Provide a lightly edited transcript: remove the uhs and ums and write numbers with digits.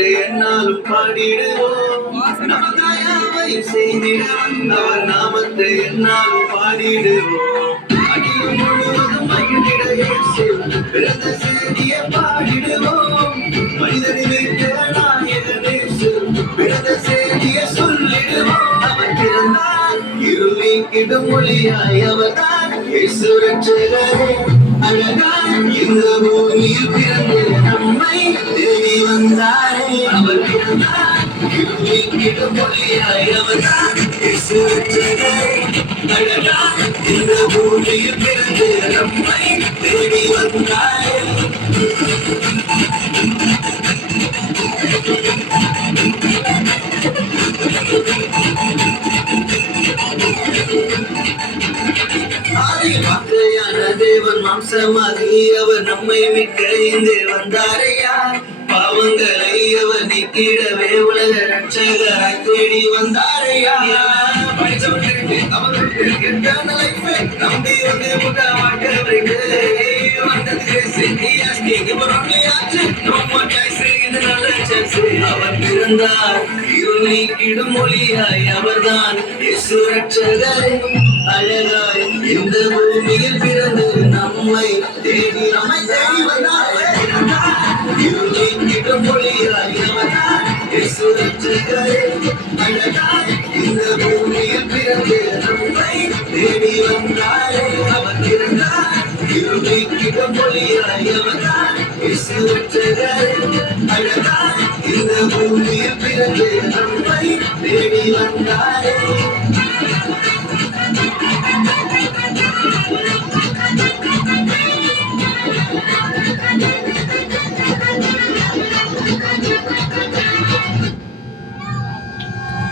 நாமத்தை என்னாலும் பாடிடுவோம். நமக்காயாவை செய்திட அவர் நாமத்தை என்னாலும் பாடிடுவோம். அகிலம் முழுவதும் மகிழ்ந்திட இயேசு பிறந்த செய்தியை பாடிடுவோம். மனிதனின் நாயகன் இயேசு பிறந்த செய்தியை சொல்லிடுவோம். அவர் பிறந்தார் இருள் நீக்கிடும் ஒளியாய் அவர்தான் இயேசு ரட்சகரே. அழகாய் இந்த பூமியில் பிறந்து நம்மை தேடி வந்தாரே. அவர் பிறந்தார் இருள் நீக்கிடும் ஒளியாய் அவர்தான் இயேசு ரட்சகரே. அழகாய் இந்த பூமியில் பிறந்து நம்மை தேடி வந்தாரே. வார்த்தையான தேவன் மாம்சமாகி அவர் நம்மை மீட்க இங்கே வந்தாரையா. பாவங்களை அவர் நீக்கிடவே உலக ரட்சகராய் தேடி வந்தாரையா. நம்பி வந்து முகமாட்டவருக்கு அவர் பிறந்தார் இருள் நீக்கிடும் மொழியாய் அவர்தான் இயேசு ரட்சகரே. அழகாய் இந்த பூமியில் பிறந்து நம்மை தேடி வந்தார். இருள் நீக்கிடும் மொழியாய் அவர்தான் இயேசு ரட்சகரே. அழகாய் இந்த பூமியில் பிறந்து நம்மை தேடி வந்தாரே. அவர் பிறந்தார் இருள் நீக்கிடும் மொழியாய் அவர்தான் இயேசு ரட்சகரே. அழகாய் இந்த பூமியில் பிறந்து நம்மை தேடி வந்தாரே.